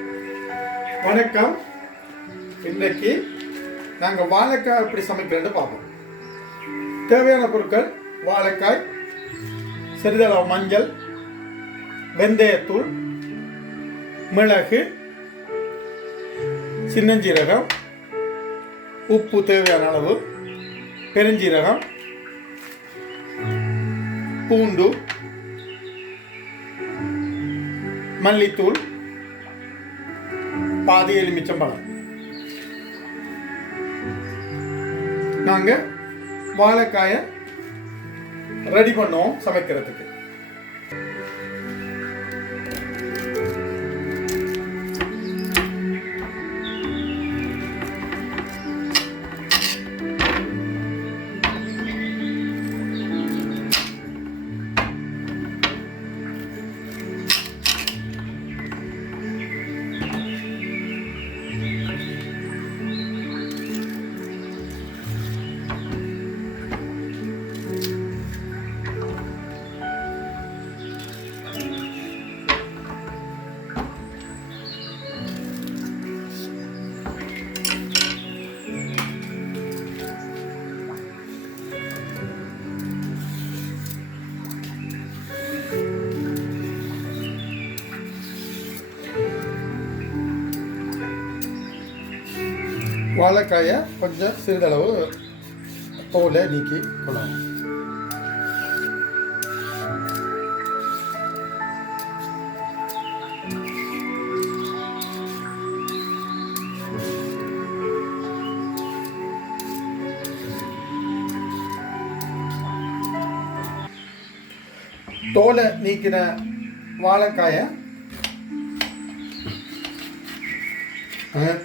வணக்கம். இன்றைக்கு நாங்கள் வாழைக்காய் எப்படி சமைக்கிறேன்னு பார்ப்போம். தேவையான பொருட்கள்: வாழைக்காய், சிறிதளவு மஞ்சள், வெந்தயத்தூள், மிளகு, சின்னஞ்சீரகம், உப்பு தேவையான அளவு, பெருஞ்சீரகம், பூண்டு, மல்லித்தூள், பாதி எலுமிச்சம்பழம். நாங்கள் வாழைக்காயை ரெடி பண்ணுவோம் சமைக்கிறதுக்கு. வாழைக்காயை கொஞ்சம் சிறிதளவு தோலை நீக்கி கொள்ளலாம். தோலை நீக்கின வாழைக்காயை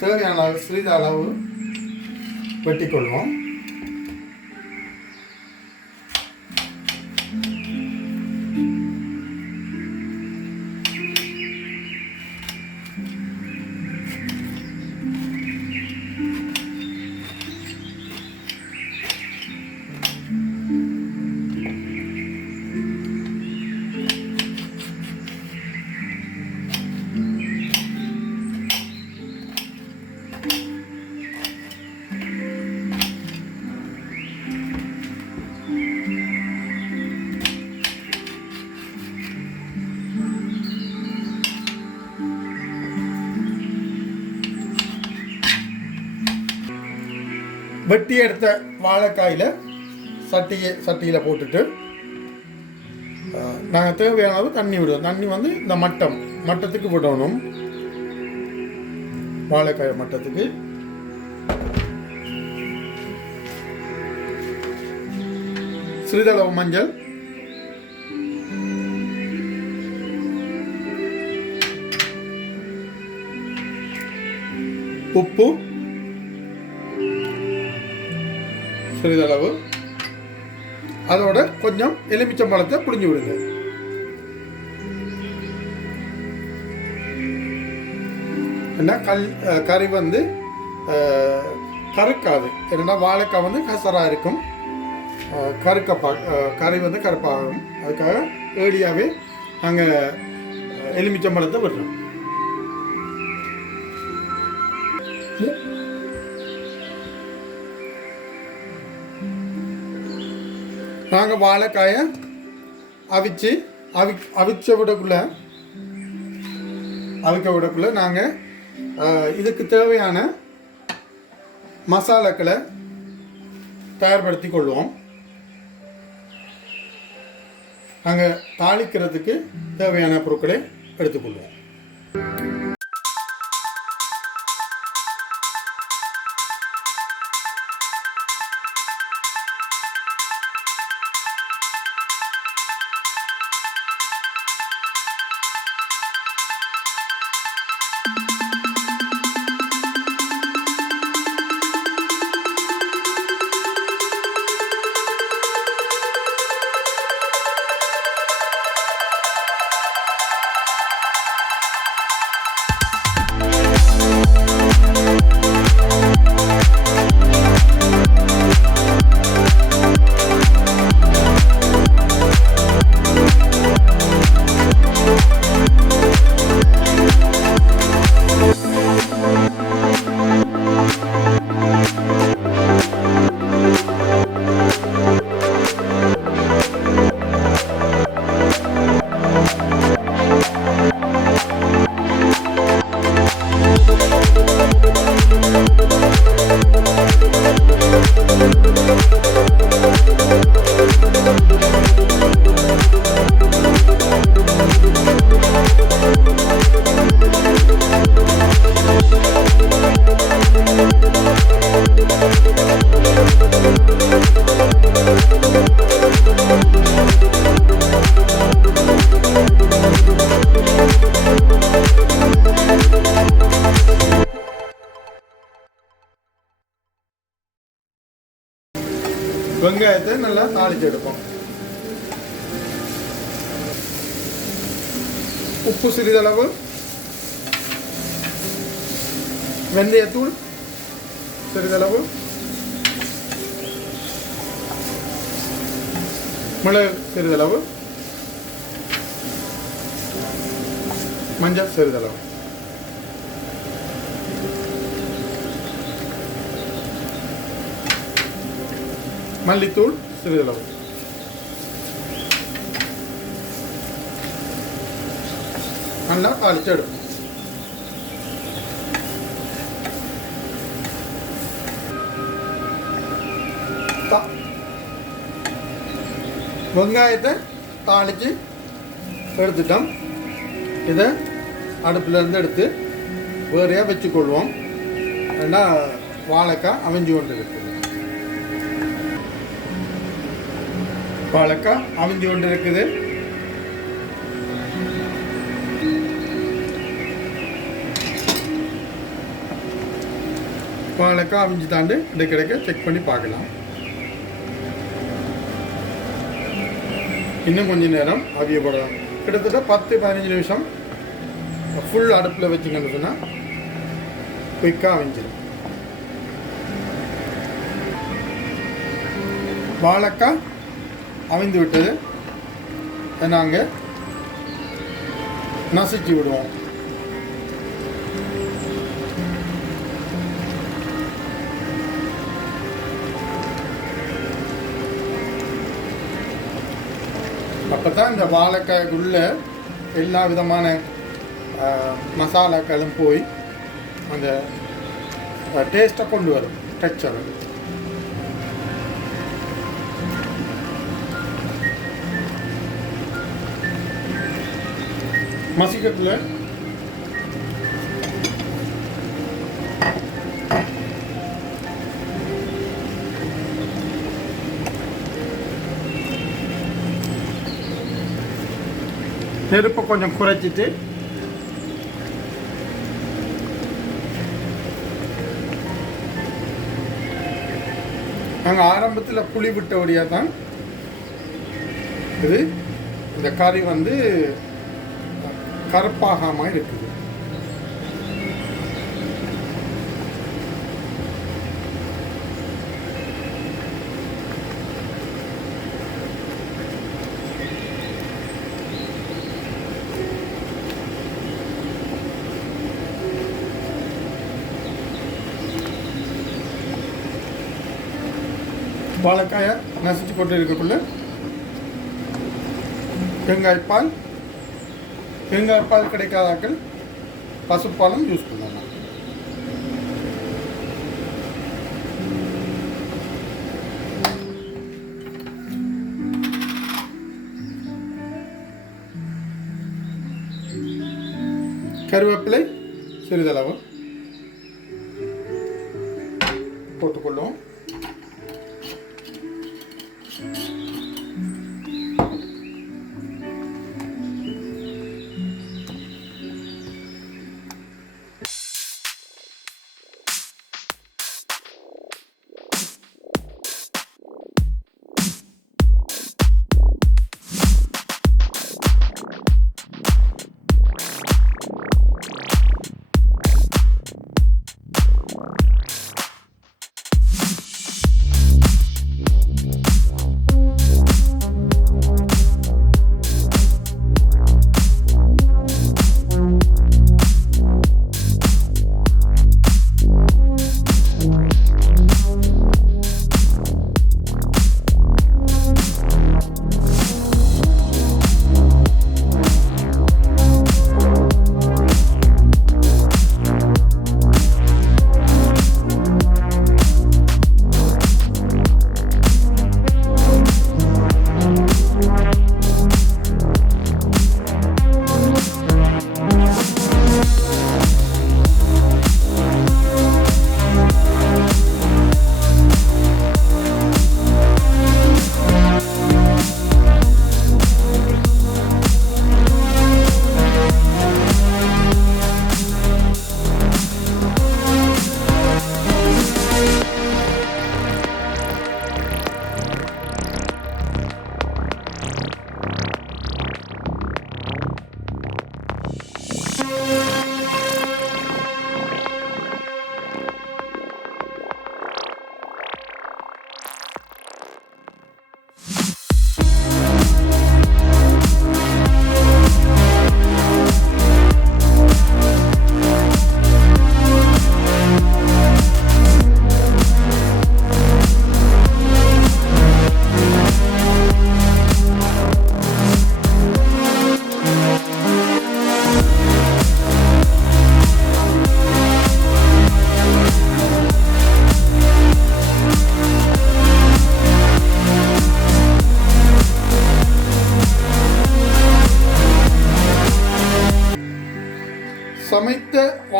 தேவையான அளவு சிறிது அளவு வெட்டிக்கொள்வோம். வெட்டி எடுத்த வாழைக்காயில் சட்டியில் போட்டுட்டு நாங்கள் தேவையான அளவு தண்ணி விடுவோம். தண்ணி வந்து இந்த மட்டத்துக்கு விடணும். வாழைக்காய் மட்டத்துக்கு சிறிதளவு மஞ்சள், உப்பு சிறிதளவு, அதோட கொஞ்சம் எலுமிச்சம்பழத்தை புழிஞ்சு விடுங்க. ஏன்னா கறி வந்து கருக்காது. ஏன்னா வாழைக்காய் வந்து கசராக இருக்கும், கறி வந்து கருப்பாகும். அதுக்காக ஏடியாகவே நாங்கள் எலுமிச்சம்பழத்தை விடுறோம். நாங்கள் வாழைக்காயை அவிக்க விடக்குள்ள நாங்கள் இதுக்கு தேவையான மசாலாக்களை தயார்படுத்தி கொள்வோம். நாங்கள் தாளிக்கிறதுக்கு தேவையான பொருட்களை எடுத்துக்கொள்வோம். வெங்காயத்தை நல்லா தாளிச்சு எடுப்போம். உப்பு சிறிதளவு, வெந்தயத்தூள் சிறிதளவு, மிளகு சிறிதளவு, மஞ்சள் சிறிதளவு, மல்லித்தூள் சிறிதளவு, நல்லா தாளிச்சு எடுப்போம். வெங்காயத்தை தாளித்து எடுத்துட்டோம். இதை அடுப்பிலேருந்து எடுத்து வேறையாக வச்சுக்கொள்வோம். ஏன்னா வாழைக்காய் அவிஞ்சு கொண்டு இருக்குது. வாழைக்காய் அவிஞ்சு கொண்டு இருக்குது. வாழைக்காய் அவிஞ்சு தாண்டு இடைக்கிடைக்க செக் பண்ணி பார்க்கலாம். இன்னும் கொஞ்சம் நேரம் அவிய போடலாம். கிட்டத்தட்ட 10-15 நிமிஷம் ஃபுல் அடுப்பில் வச்சிங்கன்னு சொன்னால் குயிக்காக அவிஞ்சிடும். வாழைக்காய் அவிந்து விட்டது. நாங்கள் நசிச்சு விடுவோம். அப்போ தான் இந்த வாழைக்காய்க்குள்ள எல்லா விதமான மசாலாக்களும் போய் அந்த டேஸ்ட்டை கொண்டு வரும். டெக்ஸ்சர் மசிக்கத்தில் நெருப்பை கொஞ்சம் குறைச்சிட்டு நாங்கள் ஆரம்பத்தில் புளி விட்டபடியாக தான் இது இந்த கறி வந்து கருப்பாகாமல் இருக்குது. வாழைக்காயை நசிச்சு போட்டு இருக்கக்குள்ள வெங்காயப்பால் கிடைக்காதாக்கள் பசுப்பாலும் யூஸ் பண்ணலாம். கருவேப்பிலை சிறிதளவு போட்டுக்கொள்ளும்.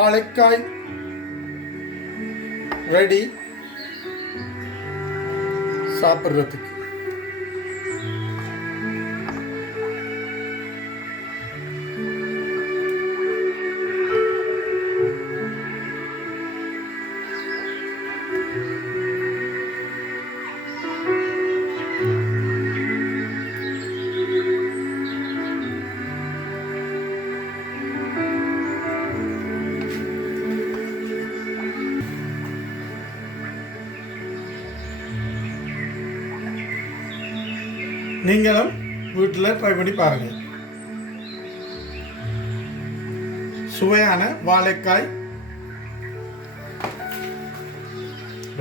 வாழைக்காய் ரெடி சாப்பிட்றதுக்கு. நீங்களும் வீட்டில் ட்ரை பண்ணி பாருங்கள். சுவையான வாழைக்காய்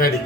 ரெடி.